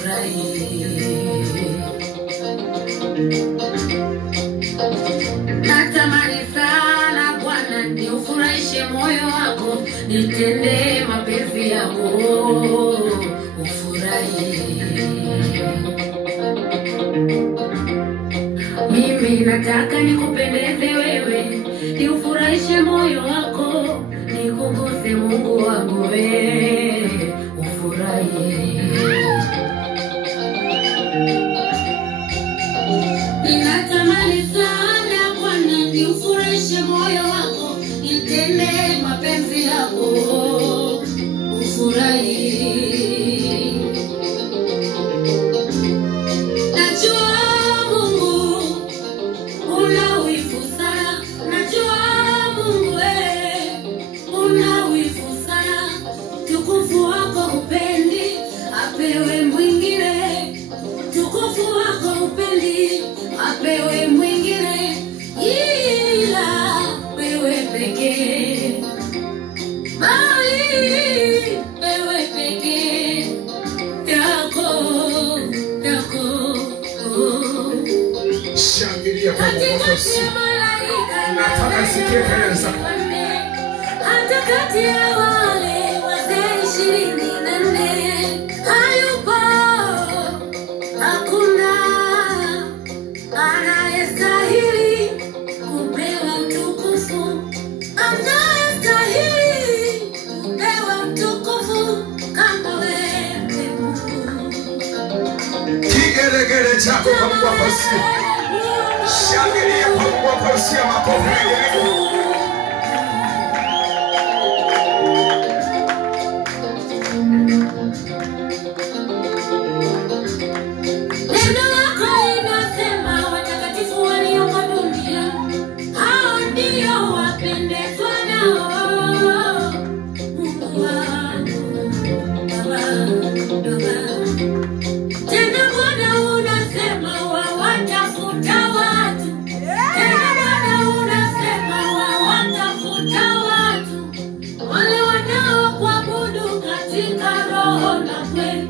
ufurahi. Natamani sana Bwana niufurahishe moyo wako, nitende mapenzi yako, ufurahi. Mimi nataka nikupendeze wewe, niufurahishe moyo wako, nikuguse Mungu wangu wewe, ufurahi. Ninatamani sana Bwana niufurahishe moyo wako, nitende mapenzi yako, ufurahi. Apewe mwingine, tukufu wako upendi, apewe mwingine, ila wewe pekee, wewe pekee, yako. Shangilia kwa Mwokozi. Nataka sikie kelele zako. Hata kati ya wale wazee 24 hayupo, hakuna anayestahili kupewa utukufu, anayestahili kupewa utukufu kama wewe Mungu. Kigelegele chako kwa Mwokozi. Shangilia kwa Mwokozi, makofi. Wale wanaokuabudu katika roho na kweli.